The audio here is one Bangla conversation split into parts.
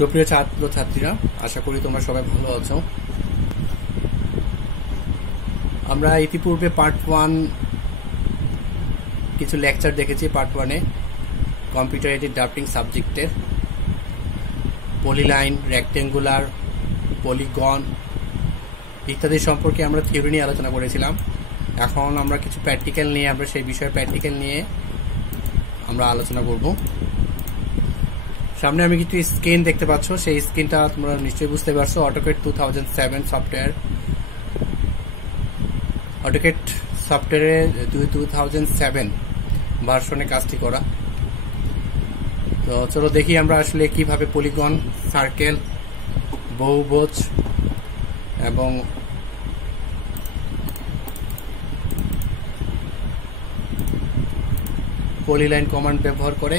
সুপ্রিয় ছাত্র ছাত্রীরা, আশা করি তোমরা সবাই ভালো আছো। আমরা ইতিপূর্বে পার্ট 1 কিছু লেকচার দেখেছি। পার্ট 1-এ কম্পিউটার এডেড ড্রাফটিং সাবজেক্টের পলিলাইন, রেক্টেঙ্গুলার, পলিগন ইত্যাদি সম্পর্কে আমরা থিওরি নিয়ে আলোচনা করেছিলাম। এখন আমরা কিছু প্র্যাকটিক্যাল নিয়ে সেই বিষয়ে প্র্যাকটিক্যাল নিয়ে আমরা আলোচনা করব। সামনে আমি কিছু স্ক্রিন দেখতে পাচ্ছ, সেই স্ক্রিনটা তোমরা নিশ্চয়ই বুঝতে পারছো। অটোক্যাড 2007 সফটওয়্যার, অটোক্যাড সফটওয়্যারে 2007 ভার্সনে কাজটি করা। তো চলো দেখি আমরা আসলে কিভাবে পলিগন, সার্কেল, বহুভুজ এবং পলিলাইন কমান্ড ব্যবহার করে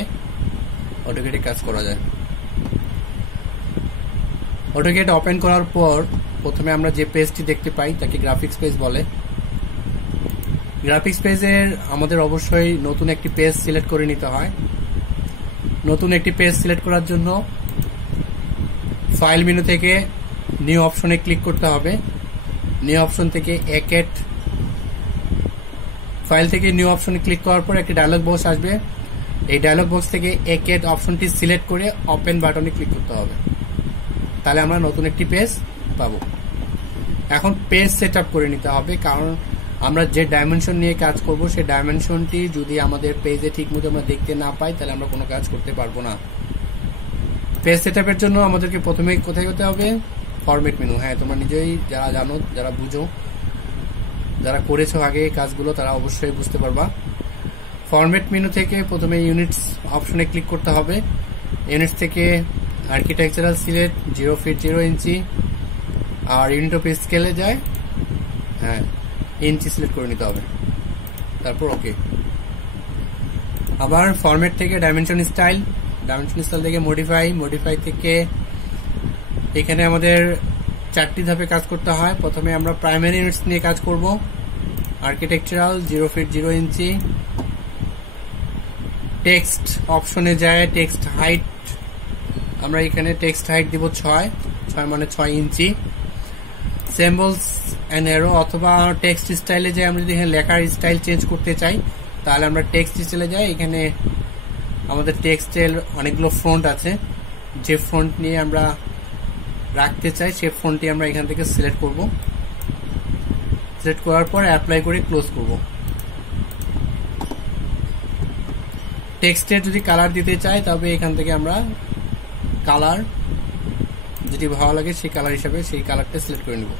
অটোক্যাডে কাজ করা যায়। অটোক্যাড ওপেন করার পর প্রথমে আমরা যে পেজটি দেখতে পাই তাকে গ্রাফিক্স পেজ বলে। গ্রাফিক্স পেজের আমাদের অবশ্যই নতুন একটি পেজ সিলেক্ট করে নিতে হয়। নতুন একটি পেজ সিলেক্ট করার জন্য ফাইল মেনু থেকে নিউ অপশনে ক্লিক করতে হবে। নিউ অপশন থেকে ফাইল থেকে নিউ অপশনে ক্লিক করার পর একটি ডায়লগ বক্স আসবে। এই ডায়লগ বক্স থেকে একেট অপশনটি সিলেক্ট করে ওপেন বাটনে ক্লিক করতে হবে, তাহলে আমরা নতুন একটি পেজ পাবো। এখন পেজ সেট আপ করে নিতে হবে, কারণ আমরা যে ডাইমেনশন নিয়ে কাজ করব সেই ডাইমেনশনটি যদি আমাদের পেজে ঠিক মতো আমরা দেখতে না পাই তাহলে আমরা কোনো কাজ করতে পারবো না। পেজ সেট আপের জন্য আমাদেরকে প্রথমেই কোথায় যেতে হবে? Format menu. হ্যাঁ, তোমরা নিজেই যারা জানো, যারা বুঝো, যারা করেছো আগে কাজগুলো তারা অবশ্যই বুঝতে পারবা। ফরম্যাট মেনু থেকে প্রথমে ইউনিটস অপশনে ক্লিক করতে হবে। ইউনিটস থেকে আর্কিটেকচারাল সিলেক্ট 0 ফিট 0 ইঞ্চি, আর ইউনিট অফ স্কেলে যায় হ্যাঁ ইঞ্চি সিলেক্ট করে নিতে হবে, তারপর ওকে। আবার ফরম্যাট থেকে ডাইমেনশন স্টাইল থেকে মডিফাই থেকে এখানে আমাদের 4টি ধাপে কাজ করতে হয়। প্রথমে আমরা প্রাইমারি ইউনিটস নিয়ে কাজ করব। আর্কিটেকচারাল 0 ফিট 0 ইঞ্চি। টেক্সট অপশনে যায় টেক্সট হাইট, আমরা এখানে টেক্সট হাইট দিব 6 মানে 6 ইঞ্চি। সিম্বলস এন্ড অ্যারো অথবা টেক্সট স্টাইলে যাই, আমরা যদি এখানে লেখার স্টাইল চেঞ্জ করতে চাই তাহলে আমরা টেক্সট স্টাইলে যাই। এখানে আমাদের টেক্সটের অনেকগুলো ফন্ট আছে, যে ফন্ট নিয়ে আমরা রাখতে চাই সেই ফন্টটি আমরা এখান থেকে সিলেক্ট করব। সিলেক্ট করার পর অ্যাপ্লাই করে ক্লোজ করব। টেক্সটের যদি কালার দিতে চাই তবে এখান থেকে আমরা কালার যেটি ভালো লাগে সেই কালার হিসাবে সেই কালারটা সিলেক্ট করে নেব।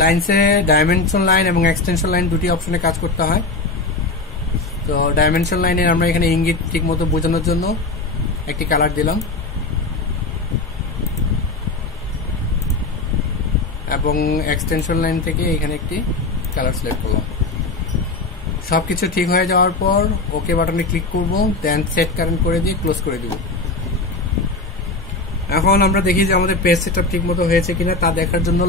লাইনসে ডাইমেনশন লাইন এবং এক্সটেনশন লাইন দুটি অপশনে কাজ করতে হয়। তো ডাইমেনশন লাইনের আমরা এখানে ইঙ্গিত ঠিক মতো বোঝানোর জন্য একটি কালার দিলাম এবং এক্সটেনশন লাইন থেকে এখানে একটি কালার সিলেক্ট করলাম। সবকিছু ঠিক হয়ে যাওয়ার পর ওকে বাটনে ক্লিক করব, দেন সেট কারেন্ট করে দিয়ে ক্লোজ করে দিব। এখন আমরা দেখি যে আমাদের পেজ সেটআপ ঠিক মতো হয়েছে কিনা তা দেখার জন্য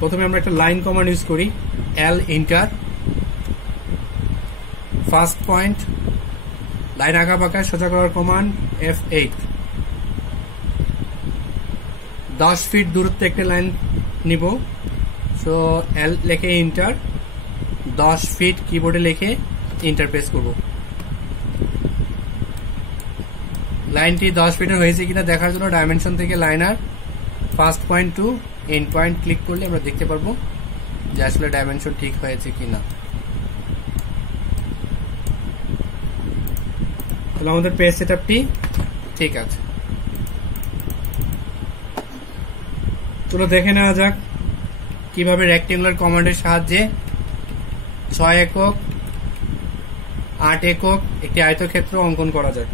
প্রথমে আমরা একটা লাইন কমান্ড ইউজ করি। L enter, first point, line আঁকা বাঁকা সোজা করার কমান্ড F8। 10 ফিট দূরত্বে একটা লাইন নিব, সো L লিখে এন্টার, 10 ফিট কিবোর্ডে লিখে এন্টার প্রেস করব। লাইনটি 10 ফিটের হয়েছে কিনা দেখার জন্য ডাইমেনশন থেকে linear first point to end point click করলে আমরা দেখতে পারবো যে আসলে ডাইমেনশন ঠিক হয়েছে কিনা। তাহলে আমাদের পেজ সেটআপটি ঠিক আছে। চলো দেখে নেওয়া যাক কিভাবে রেক্টেঙ্গুলার কমান্ডের সাহায্যে 6 একক 8 একক একটি আয়তক্ষেত্র অঙ্কন করা যায়।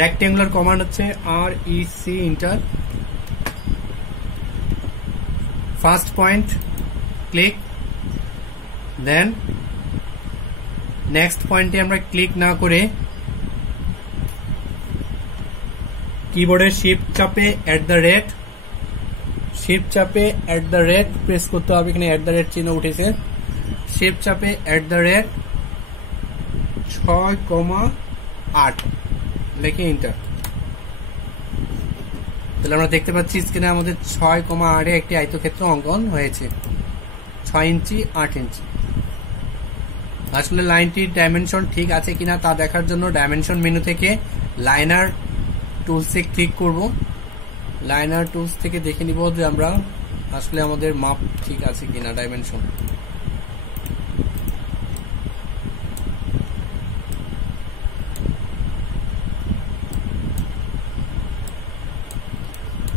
রেক্টেঙ্গুলার কমান্ড হচ্ছে REC enter, first point click, then next পয়েন্টে আমরা ক্লিক না করে কিবোর্ডের শিফট চাপে প্রেস করতে হবে। এখানে @ চিহ্ন উঠেছে, শিফট চাপে @ 6, 8 লিখে এন্টার। তাহলে আমরা দেখতে পাচ্ছি স্ক্রিনে আমাদের 6,8 এ একটি আয়তক্ষেত্র অঙ্কন হয়েছে, 6 ইঞ্চি 8 ইঞ্চি। আসলে লাইনটির ডাইমেনশন ঠিক আছে কিনা তা দেখার জন্য ডাইমেনশন মেনু থেকে লাইনার টুলসে ক্লিক করব। লাইনার টুলস থেকে দেখে নিব যে আমরা আসলে আমাদের মাপ ঠিক আছে কিনা ডাইমেনশন।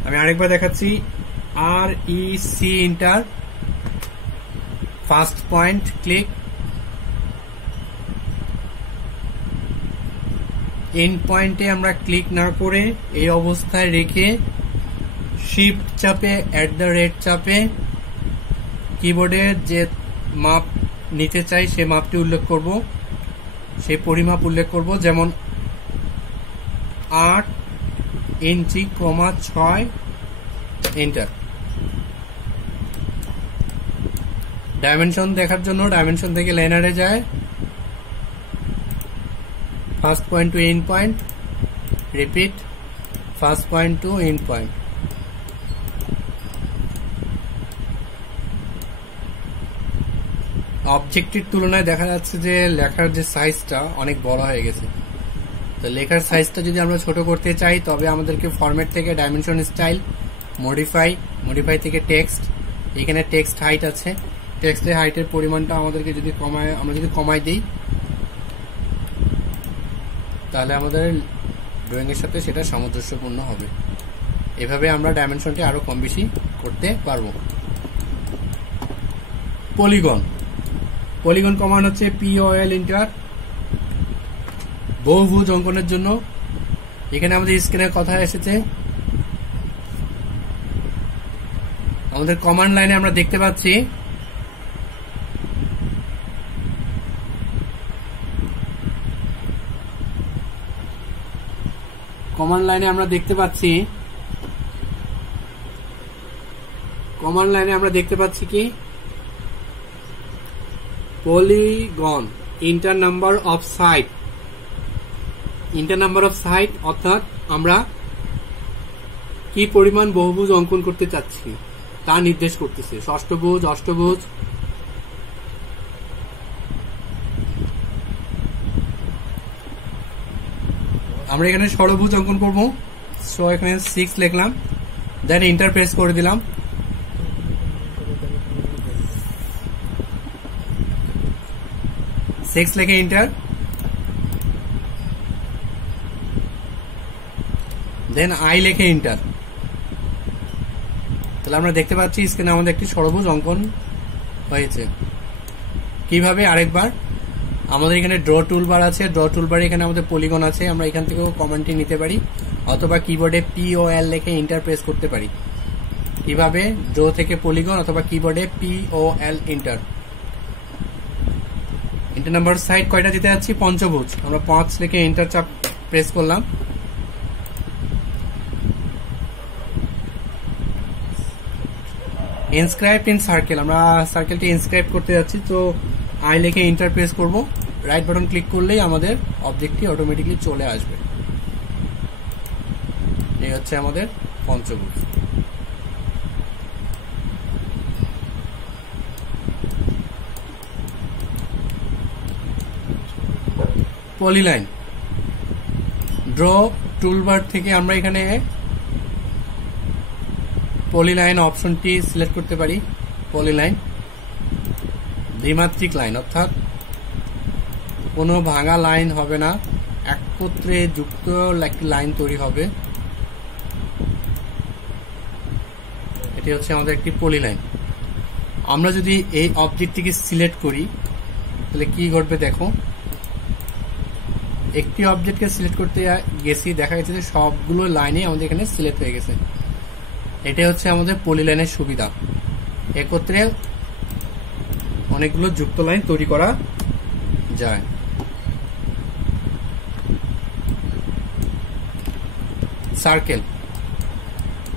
আমি আরেকবার দেখাচ্ছি, REC enter, first point click, end পয়েন্টে আমরা ক্লিক না করে এই অবস্থায় রেখে শিফট চাপে চাপে কিবোর্ডের যে মাপ নিতে চাই সে মাপটি উল্লেখ করব, সেই পরিমাপ উল্লেখ করব, যেমন 8 ইঞ্চি 6 এন্টার। ডাইমেনশন দেখার জন্য ডাইমেনশন থেকে লাইনারে যায়, first point to end point, repeat first point to end point. অবজেক্টের তুলনায় দেখা যাচ্ছে যে লেখার যে সাইজটা অনেক বড় হয়ে গেছে। তো লেখার সাইজটা যদি আমরা ছোট করতে চাই তবে আমাদেরকে ফরম্যাট থেকে ডাইমেনশন স্টাইল, মডিফাই থেকে টেক্সট, এখানে টেক্সট হাইট আছে, টেক্সটের হাইটের পরিমাণটা আমাদেরকে যদি আমরা যদি কমাই দিই তাহলে আমাদের ড্রয়িং এর সাথে সেটা সামঞ্জস্যপূর্ণ হবে। এভাবে আমরা ডাইমেনশনটি আরো কম বেশি করতে পারবো। পলিগন কমান্ড হচ্ছে POL এন্টার, বহুভুজ অঙ্কনের জন্য। এখানে আমাদের স্ক্রিনের কথা এসেছে, আমাদের কমান্ড লাইনে আমরা দেখতে পাচ্ছি কমান্ড লাইনে আমরা দেখতে পাচ্ছি কি polygon inter number of side, অর্থাৎ আমরা কি পরিমাণ বহুভুজ অঙ্কন করতে চাচ্ছি তা নির্দেশ করতেছে। ষষ্ঠভুজ, অষ্টভুজ, আমরা এখানে ষড়ভুজ অঙ্কন করব। সো এখানে 6 লিখলাম, দেন এন্টার প্রেস করে দিলাম। লিখে এন্টার, দেন I লিখে এন্টার। তাহলে আমরা দেখতে পাচ্ছি স্ক্রিনে আমাদের একটি ষড়ভুজ অঙ্কন হয়েছে। কিভাবে? আরেকবার, আমাদের এখানে ড্র টুলবার আছে, ড্র টুলবারে এখানে আমাদের পলিগন আছে, আমরা এখান থেকেও কমান্ডটি নিতে পারি অথবা কিবোর্ডে POL লিখে এন্টার প্রেস করতে পারি। কিভাবে? ড্র থেকে পলিগন অথবা কিবোর্ডে POL enter. Inter number side কয়টা দিতে যাচ্ছি? পঞ্চভুজ, আমরা 5 লিখে এন্টার চাপ প্রেস করলাম। ইনস্ক্রাইব ইন সার্কেল, আমরা সার্কেলটি ইনস্ক্রাইব করতে যাচ্ছি, তো I লিখে এন্টার প্রেস করব। রাইট বাটন ক্লিক করলেই আমাদের অবজেক্টটি অটোমেটিকলি চলে আসবে। এই হচ্ছে আমাদের পঞ্চভুজ। পলিলাইন, ড্র টুলবার থেকে আমরা এখানে পলিলাইন অপশনটি সিলেক্ট করতে পারি। পলিলাইন দ্বিমাত্রিক লাইন, অর্থাৎ কোনো ভাঙা লাইন হবে না, একত্রে যুক্ত একটি লাইন তৈরি হবে। এটি হচ্ছে আমাদের একটি পলিলাইন। আমরা যদি এই অবজেক্টটিকে সিলেক্ট করি তাহলে কি ঘটবে দেখো। একটি অবজেক্টকে সিলেক্ট করতে গেছি, দেখা গেছে যে সবগুলো লাইনই আমাদের এখানে সিলেক্ট হয়ে গেছে। এটাই হচ্ছে আমাদের পলিলাইনের সুবিধা, একত্রে অনেকগুলো যুক্ত লাইন তৈরি করা যায়। সার্কেল,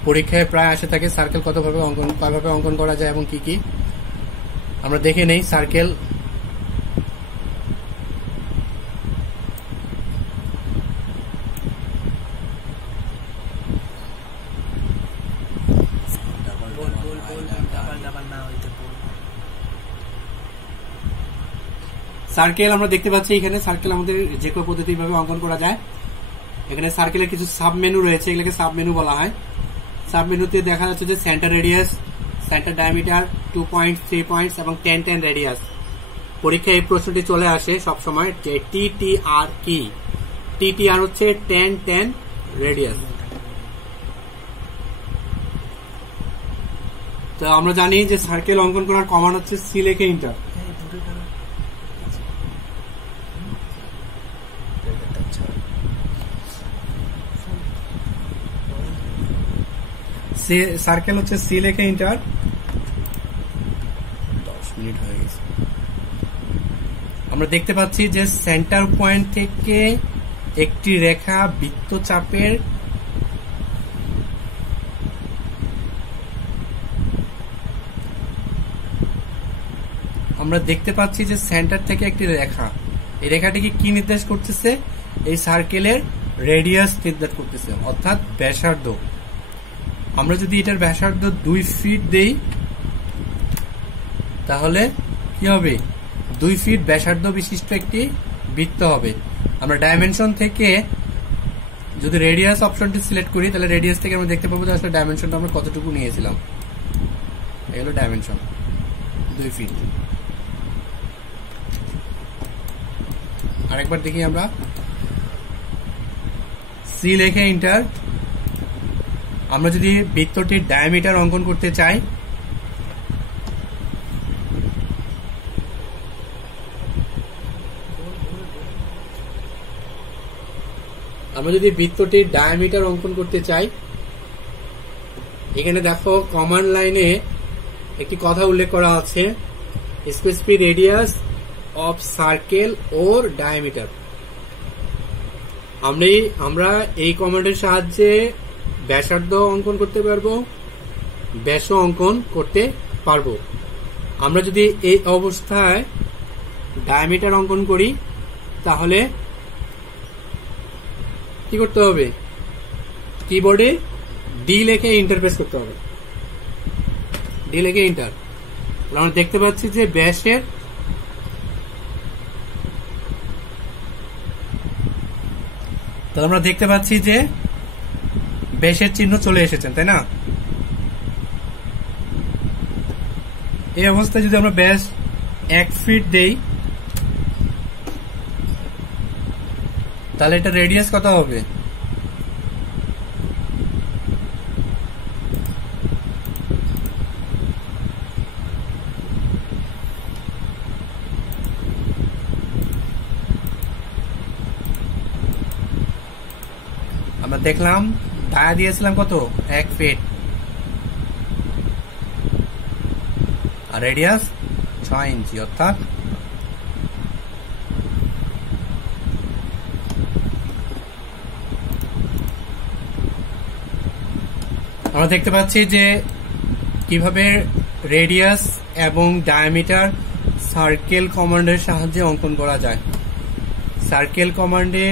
পরীক্ষায় প্রায় আসে থাকে সার্কেল কয়ভাবে অঙ্কন করা যায় এবং কি কি আমরা দেখে নেই। সার্কেল সার্কেল আমরা দেখতে পাচ্ছি এখানে সার্কেল আমাদের যে কোনো পদ্ধতিভাবে অঙ্কন করা যায়। এখানে সার্কেলের কিছু সাব মেনু রয়েছে, এগুলোকে সাব মেনু বলা হয়। সাব মেনুতে দেখা যাচ্ছে যে centre radius, centre diameter, 2 point, 3 points এবং 10 রেডিয়াস। পরীক্ষায় এই প্রশ্নটি চলে আসে সবসময় যে TTR কি। TTR হচ্ছে 10 রেডিয়াস। তো আমরা জানি যে সার্কেল অঙ্কন করার কমান্ড হচ্ছে সি লেখে এন্টার। সার্কেল হচ্ছে সি লেখে এন্টার। 10 মিনিট হয়ে গেছে। আমরা দেখতে পাচ্ছি যে সেন্টার পয়েন্ট থেকে একটি রেখা বৃত্তচাপের আমরা দেখতে পাচ্ছি যে সেন্টার থেকে একটি রেখা, এই রেখাটিকে কি নির্দেশ করতেছে? এই সার্কেলের রেডিয়াস নির্দেশ করতেছে, অর্থাৎ ব্যাসার্ধ। আমরা যদি এটার ব্যাসার্ধ 2 ফিট দেই তাহলে কি হবে? 2 ফিট ব্যাসার্ধ বিশিষ্ট একটি বৃত্ত হবে। আমরা ডাইমেনশন থেকে যদি রেডিয়াস অপশনটি সিলেক্ট করি তাহলে রেডিয়াস থেকে আমরা দেখতে পাবো যে আসলে ডাইমেনশনটা আমরা কতটুকু নিয়েছিলাম। এগুলো ডাইমেনশন 2 ফিট। আরেকবার দেখি আমরা, সি লেখে এন্টার। আমরা যদি বৃত্তটির ডায়ামিটার অঙ্কন করতে চাই এখানে দেখো কমান্ড লাইনে একটি কথা উল্লেখ করা আছে, specify radius of circle or diameter. আমরা এই কমান্ডের সাহায্যে ব্যাসার্ধ অঙ্কন করতে পারবো, ব্যাস অঙ্কন করতে পারবো। আমরা যদি এই অবস্থায় ডায়ামিটার অঙ্কন করি তাহলে কি করতে হবে? কিবোর্ডে ডি লেখে ইন্টারপ্রেস করতে হবে। ডি লেখে ইন্টার। আমরা দেখতে পাচ্ছি যে ব্যাসের আমরা দেখতে পাচ্ছি যে ব্যাসের চিহ্ন চলে এসেছেন, তাই না? এই অবস্থায় যদি আমরা ব্যাস 1 ফিট দেই তাহলে এটা রেডিয়াস কত হবে? আমরা দেখলাম দায়া দিয়েছিলাম কত? 1 ফিট, আর রেডিয়াস 6 ইঞ্চি, অর্থাৎ আমরা দেখতে পাচ্ছি যে কিভাবে রেডিয়াস এবং ডায়ামিটার সার্কেল কমান্ডের সাহায্যে অঙ্কন করা যায়। সার্কেল কমান্ডে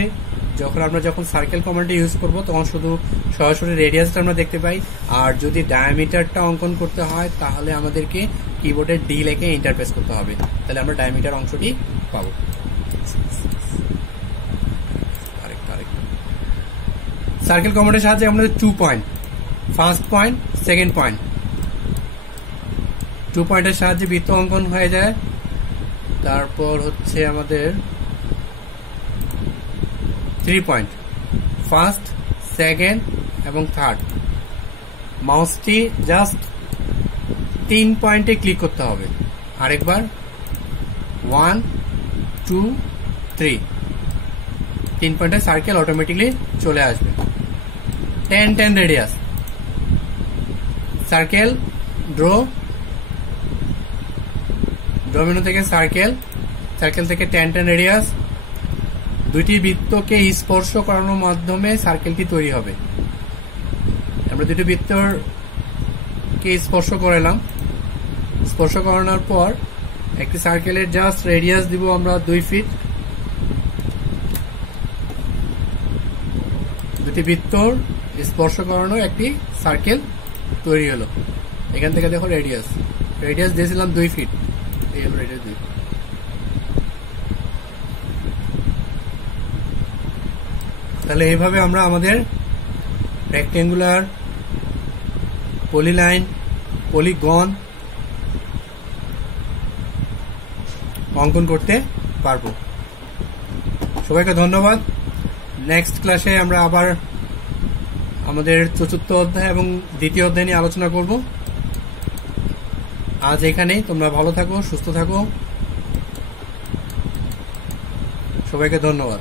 যখন সার্কেল কমান্ডে ইউজ করব তখন শুধু সরাসরি রেডিয়াসটা আমরা দেখতে পাই, আর যদি ডায়ামিটারটা অঙ্কন করতে হয় তাহলে আমাদেরকে কিবোর্ডে ডি লেখে ইন্টারপ্রেস করতে হবে, তাহলে আমরা ডায়ামিটার অংশটি পাবো। সার্কেল কমান্ডের সাহায্যে আমাদের 2 point, first point, second point, 2 পয়েন্টের সাহায্যে বৃত্ত অঙ্কন হয়ে যায়। তারপর হচ্ছে আমাদের 3 পয়েন্ট, ফার্স্ট, সেকেন্ড এবং থার্ড। মাউসটি জাস্ট 3 পয়েন্টে ক্লিক করতে হবে। আরেকবার 1, 2, 3, 3 পয়েন্টে সার্কেল অটোমেটিকলি চলে আসবে। 10 রেডিয়াস, সার্কেল ড্র মেনু থেকে সার্কেল থেকে 10 রেডিয়াস। দুইটি বৃত্তকে স্পর্শ করানোর মাধ্যমে সার্কেলটি তৈরি হবে। আমরা দুটি বৃত্তকে স্পর্শ করালাম, স্পর্শ করানোর পর একটি সার্কেলের জাস্ট রেডিয়াস দিব আমরা 2 ফিট। দুটি বৃত্তর স্পর্শ করানো একটি সার্কেল তৈরি হলো। এখান থেকে দেখো রেডিয়াস দিয়েছিলাম 2 ফিট, এই হলো রেডিয়াস 2। তাহলে এইভাবে আমরা আমাদের রেক্টেঙ্গুলার, পলিলাইন, পলিগন অঙ্কন করতে পারবো। সবাইকে ধন্যবাদ। নেক্সট ক্লাসে আমরা আবার আমাদের চতুর্থ অধ্যায় এবং দ্বিতীয় অধ্যায় নিয়ে আলোচনা করব। আজ এখানেই, তোমরা ভালো থাকো, সুস্থ থাকো, সবাইকে ধন্যবাদ।